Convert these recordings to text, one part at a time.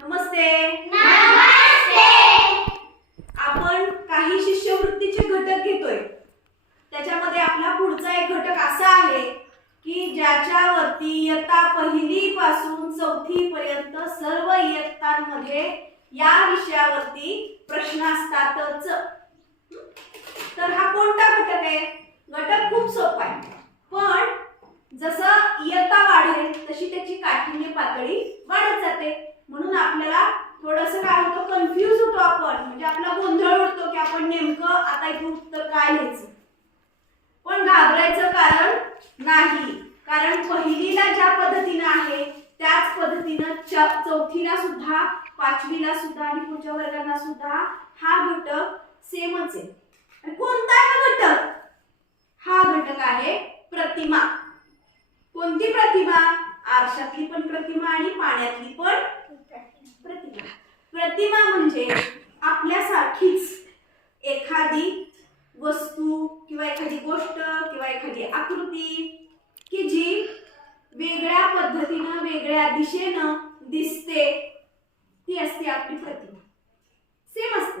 नमस्ते. आपण काही शिष्यवृत्तीचे घटक घेतोय. त्याच्यामध्ये आपला पुढचा एक घटक असा आहे की ज्याच्यावरती इयत्ता पहिली पासून चौथी पर्यंत सर्व इयत्तांमध्ये या विषयावरती प्रश्न असतातच. तर हा कोणता घटक आहे? घटक खूप सोपा आहे. पण जसं इयत्ता वाढेल तशी त्याची काठिण्य पातळी वाढत जाते म्हणून आपल्याला थोडस काय होतं कन्फ्यूज होतो आपण. म्हणजे आपला गोंधळ उडतो की आपण नेमकं आता इथे उत्तर काय लिहायचं. पण घाबरायचं कारण नाही. कारण पहिलीला ज्या पद्धतीनं आहे त्याच पद्धतीनं चौथीला सुद्धा पाचवीला सुद्धा आणि पुढच्या वर्गांना सुद्धा हा घटक सेमच आहे. आणि कोणता हा घटक? हा घटक आहे प्रतिमा. कोणती प्रतिमा? आरशातली पण प्रतिमा आणि पाण्यातली पण प्रतिमा प्रतिमा म्हणजे आपल्यासारखीच एखादी वस्तू किंवा एखादी गोष्ट किंवा एखादी आकृती की जी वेगळ्या पद्धतीनं वेगळ्या दिशेनं दिसते ती असते आपली प्रतिमा. सेम असते.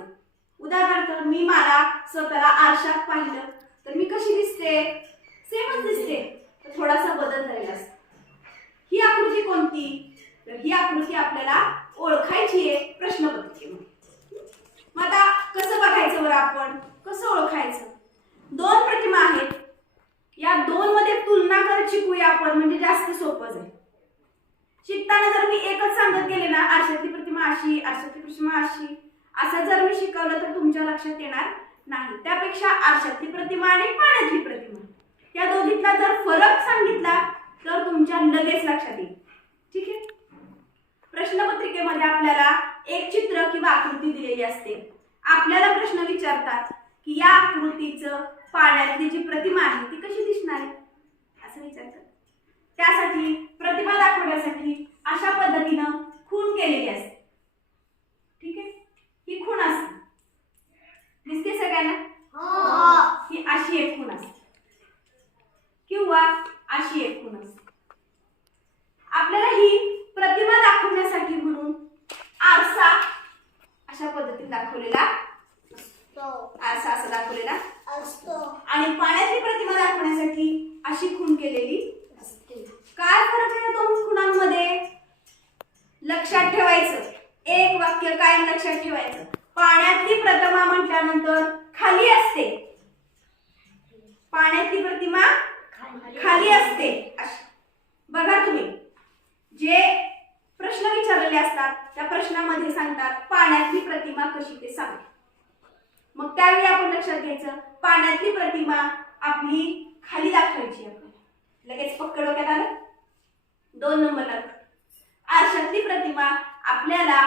उदाहरणार्थ मी मला स्वतःला आरशात पाहिलं तर मी कशी दिसते? सेमच दिसते. तर थोडासा बदल झालेला असतो. ही आकृती कोणती? तर ही आकृती आपल्याला ओळखायची आहे. प्रश्नपत्रिकेमध्ये मग आता कसं बघायचं बरं आपण? कसं ओळखायचं? दोन प्रतिमा आहेत. या दोन मध्ये तुलना करत शिकूया आपण म्हणजे जास्त सोपं जाईल. शिकताना जर मी एकच सांगत गेले ना आरशातली प्रतिमा अशी आरशातली प्रतिमा अशी असं जर मी शिकवलं तर तुमच्या लक्षात येणार नाही. त्यापेक्षा आरशातली प्रतिमा आणि पाण्यातली प्रतिमा. या दोघीतला जर फरक सांगितला तर तुमच्या लगेच लक्षात येईल. प्रश्नपत्रिकेमध्ये आपल्याला एक चित्र किंवा आकृती दिलेली असते. आपल्याला प्रश्न विचारतात की या आकृतीचं पाण्यातली जी प्रतिमा आहे ती कशी दिसणार आहे? असं विचारतात. त्यासाठी प्रतिमा दाखवण्यासाठी अशा पद्धती खून केलेली असते ठीक आहे ही खूण असते दिसते सगळ्यांना ही अशी एक खूण असते किंवा अशी एक खूण असते आपल्याला ही प्रतिमा दाखवण्यासाठी म्हणून आरसा अशा पद्धतीने दाखवलेला? आरसा असा दाखवलेला? आणि पाण्यातली प्रतिमा दाखवण्यासाठी अशी खूण केलेली? काय फरक आहे दोन खुणांमध्ये? लक्षात ठेवायचं. एक वाक्य कायम लक्षात ठेवायचं. पाण्यातली प्रतिमा म्हटल्यानंतर खाली असते. पाण्यातली प्रतिमा खाली असते अशी. बघा तुम्ही जे प्रश्न विचारलेले असतात त्या प्रश्नामध्ये सांगतात पाण्यातली प्रतिमा कशी ते सांगा. मग त्यावेळी आपण लक्षात घ्यायचं पाण्यातली प्रतिमा आपली खाली दाखवायची आपल्याला लगेच पक्क डोक्यात आलं? दोन नंबरला आरशातली प्रतिमा आपल्याला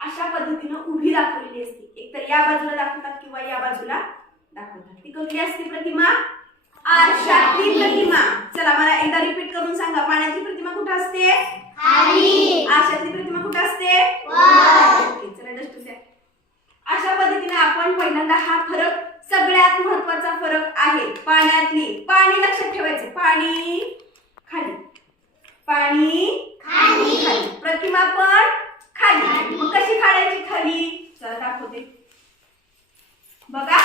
अशा पद्धतीनं उभी दाखवलेली असते. एकतर या बाजूला दाखवतात किंवा या बाजूला दाखवतात. ती कुठली असते प्रतिमा? आरशातली प्रतिमा. चला मला एकदा रिपीट करून सांगा. पाण्यातली प्रतिमा कुठं असते? आरशातली प्रतिमा कुठं असते ओके, चला डस्टून द्या अशा पद्धतीने आपण पहिल्यांदा हा फरक सगळ्यात महत्त्वाचा फरक आहे पाण्यातली पाणी लक्षात ठेवायचं पाणी खाली पाणी खाली प्रतिमा पण खाली मग कशी काढायची खाली चला दाखवते बघा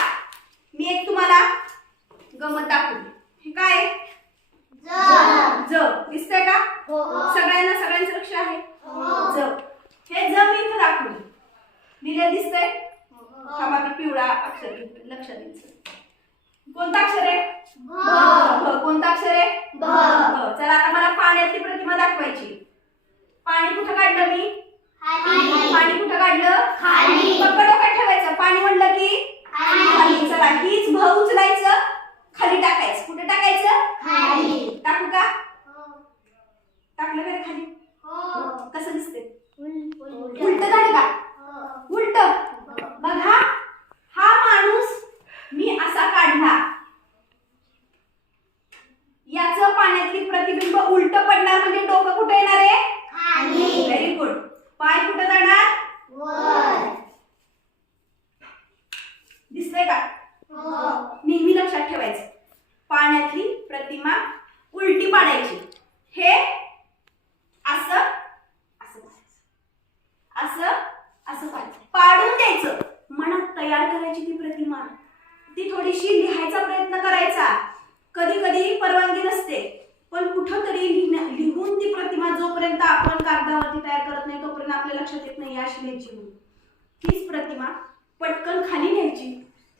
मी एक तुम्हाला गमत दाखवते हे काय? ज. दिसतंय का? सगळ्यांना सगळ्यांचं लक्ष आहे? ज. हे ज मी इथं दाखवले दिले दिसतंय? मी पिवळा अक्षर घेते लक्षात द्यायचं कोणता अक्षर आहे. कोणता अक्षर आहे. चला आता मला पाण्यातली प्रतिमा दाखवायची पाणी कुठं काढलं मी पाणी कुठं काढलं खाली. पक्क डोक्यात ठेवायचं पाणी म्हणलं की खाली चला हीच भ उचलायचं खाली टाकायचं कुठे टाकायचं टाकू का खाली? कसं दिसते उलट झालं का उलट बघा हा माणूस मी असा काढला याच पाण्यातली प्रतिबिंब उलट पडणार म्हणजे डोकं कुठे येणार आहे व्हेरी गुड पाय कुठं जाणार दिसतंय का नेहमी लक्षात ठेवायचं पाण्यातली प्रतिमा उलटी पाडायची हे असं असं करायचं. असं असं पाडायचं पाडून द्यायचं मनात तयार करायची ती प्रतिमा ती थोडीशी लिहायचा प्रयत्न करायचा. कधी कधी परवानगी नसते. पण कुठंतरी लिहून ती प्रतिमा जोपर्यंत आपण कागदावरती तयार करत नाही तोपर्यंत आपल्या लक्षात येत नाही अशी लिहायची तीच प्रतिमा पटकन खाली न्यायची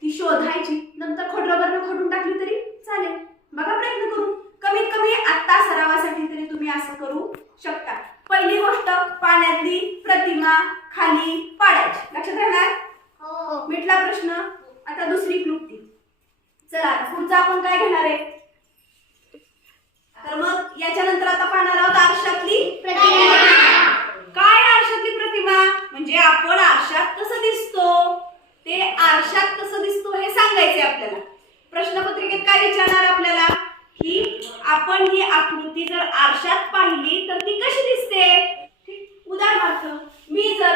ती शोधायची नंतर खोडरबरनं खोडून टाकली तरी चालेल. बघा प्रयत्न करून. कमीत कमी आत्ता सरावासाठी तरी तुम्ही असं करू शकता. पहिली गोष्ट पाण्यातली प्रतिमा खाली पाडायची. लक्षात राहणार? मिटला प्रश्न? आता दुसरी क्लुप्ती चला आता आपण काय घेणार आहे? तर मग याच्यानंतर आता पाहणार आहोत आरशातली काय आरशातली प्रतिमा म्हणजे आपण आरशात कसं दिसतो ते आरशात कसं दिसतो हे सांगायचे आपल्याला प्रश्नपत्रिकेत काय विचारणार आपल्याला की आपण ही आकृती जर आरशात पाहिली तर ती कशी दिसते ठीक? उदाहरणार्थ मी जर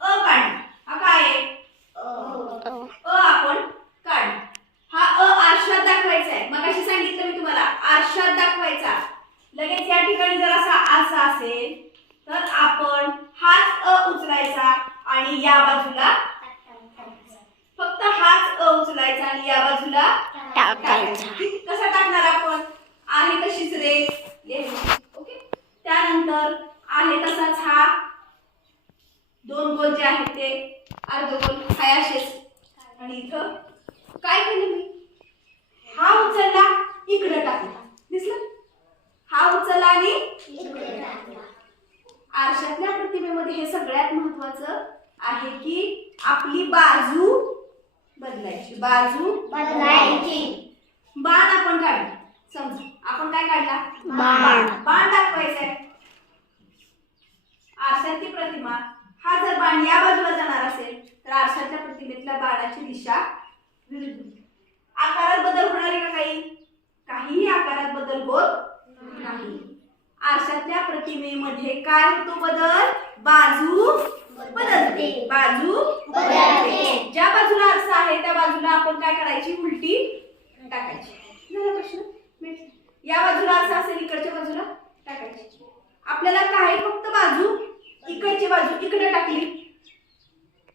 अ काढली हा काय आहे अ आपण काढ हा अ आरशात दाखवायचा आहे मग अशी सांगितलं मी तुम्हाला आरशात दाखवायचा लगेच या ठिकाणी जर असा असा असेल तर आपण हाच अ उचलायचा आणि या बाजूला फक्त हाच अ उचलायचा आणि या बाजूला टाकायचा. ठीक? कसा टाकणार आपण? आहे तशीच रे. ओके? त्यानंतर आहे तसाच हा. दोन गोल जे आहेत ते अर्ध गोल हाय असेच. आणि इथं काय केलं मी? हा उचलला इकडं टाकला. दिसलं? हा उचलला आणि आरशातल्या प्रतिमेमध्ये हे सगळ्यात महत्वाचं आहे की आपली बाजू बदलायची. बाजू बाण आपण काढला. समजा. आपण काय काढला? बाण. बाण दाखवायचा आहे आरशातली प्रतिमा. हा जर बाण या बाजूला जाणार असेल तर आरशातल्या प्रतिमेतल्या बाणाची दिशा विरुद्ध आकारात बदल होणार आहे का काही? काहीही आकारात बदल होत नाही. आरशातल्या प्रतिमेमध्ये काय होतो बदल? बाजू बदलते. बाजू बदलते. ज्या बाजूला आरसा आहे त्या बाजूला आपण काय करायची? उलटी टाकायची. झाला प्रश्न. या बाजूला आरसा असेल इकडच्या बाजूला टाकायची. आपल्याला काय फक्त बाजू इकडची बाजू इकडे टाकली.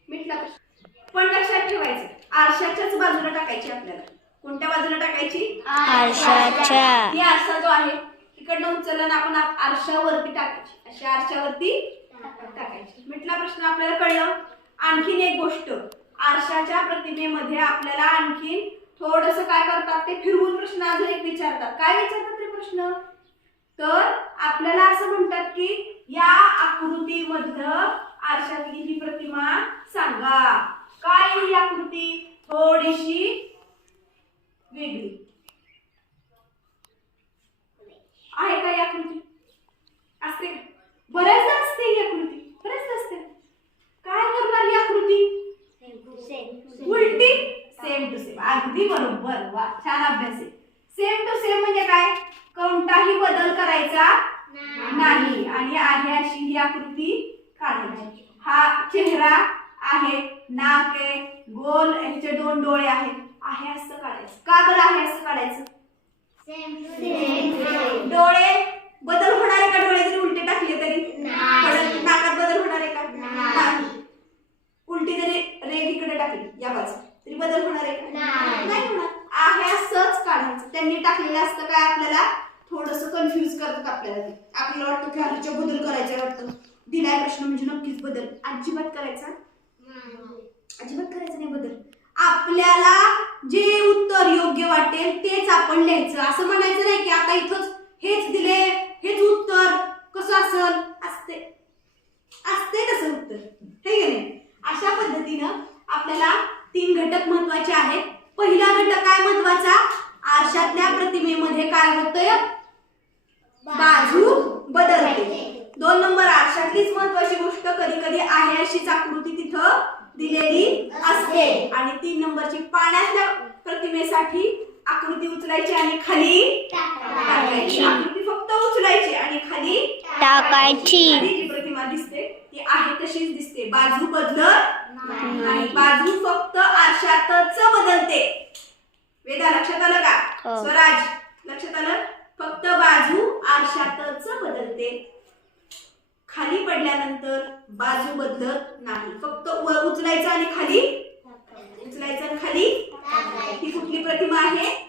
मिटला प्रश्न. पण लक्षात ठेवायचं आरशाच्याच बाजूला टाकायची आपल्याला. कोणत्या बाजूला टाकायची? आरशाच्या. ही आरसा जो आहे इकडनं उचललं ना आपण आरशावरती टाकायची. अशी आरशावरती टाकायची. मिटला प्रश्न आपल्याला कळलं? आणखीन एक गोष्ट आरशाच्या प्रतिमेमध्ये आपल्याला आणखीन थोडस काय करतात ते फिरवून प्रश्न अजून एक विचारतात. काय विचारतात ते प्रश्न? तर आपल्याला असं म्हणतात की या आकृतीमधलं आरशातली ही प्रतिमा सांगा. काय ही आकृती? थोडीशी वेगळी. आहे का ही आकृती? असते का? बऱ्याचदा असते ही आकृती. बऱ्याचदा असते. काय करणार ही आकृती उलटी सेम टू सेम अगदी बरोबर वा छान अभ्यास आहे. सेम टू सेम म्हणजे काय? कोणताही बदल करायचा नाही. आणि आहे अशी ही आकृती काढायची. हा चेहरा आहे नाक आहे गोल ह्याचे दोन डोळे आहेत. आहे असं काढायचं. का बरं आहे असं काढायचं? डोळे बदल होणार आहे का? डोळे जरी उलटे टाकले तरी? नाकात बदल होणार आहे का? नाही. उलटी जरी रेग इकडे टाकली या बाजू तरी बदल होणार आहे का? नाही. नाही होणार. आहे असंच काढायचं. त्यांनी टाकलेलं असतं काय आपल्याला? थोडस कन्फ्युज करतात आपल्याला ते. आपल्याला वाटतं की हल्लीच्या बदल करायचे वाटतं. दिलाय प्रश्न म्हणजे नक्कीच बदल. अजिबात करायचा? अजिबात करायचं नाही बदल. आपल्याला जे उत्तर योग्य वाटेल तेच आपण लिहायचं. असं म्हणायचं नाही की आता इथंच हेच दिले हेच उत्तर. कसं असल? असते. असते तसं उत्तर. हे नाही? अशा पद्धतीनं आपल्याला तीन घटक महत्त्वाचे आहेत पहिला घटक काय महत्त्वाचा आरशातल्या प्रतिमेमध्ये काय होतंय बाजू बदलते दोन नंबर आरशातलीच महत्वाची गोष्ट कधी कधी आहे अशीच आकृती तिथं दिलेली असते आणि तीन नंबरची पाण्यातल्या प्रतिमेसाठी आकृती उचलायची आणि खाली टाकायची. आकृती फक्त उचलायची आणि खाली टाकायची. जी प्रतिमा दिसते ती आहे तशीच दिसते. बाजू बदलत नाही. बाजू फक्त आरशातच बदलते. वेदा लक्षात आलं का? हो. स्वराज लक्षात आलं? फक्त बाजू आरशातच बदलते. खाली पडल्यानंतर बाजू बदलत नाही. फक्त उचलायचं आणि खाली उचलायचं आणि खाली ही कुठली प्रतिमा आहे.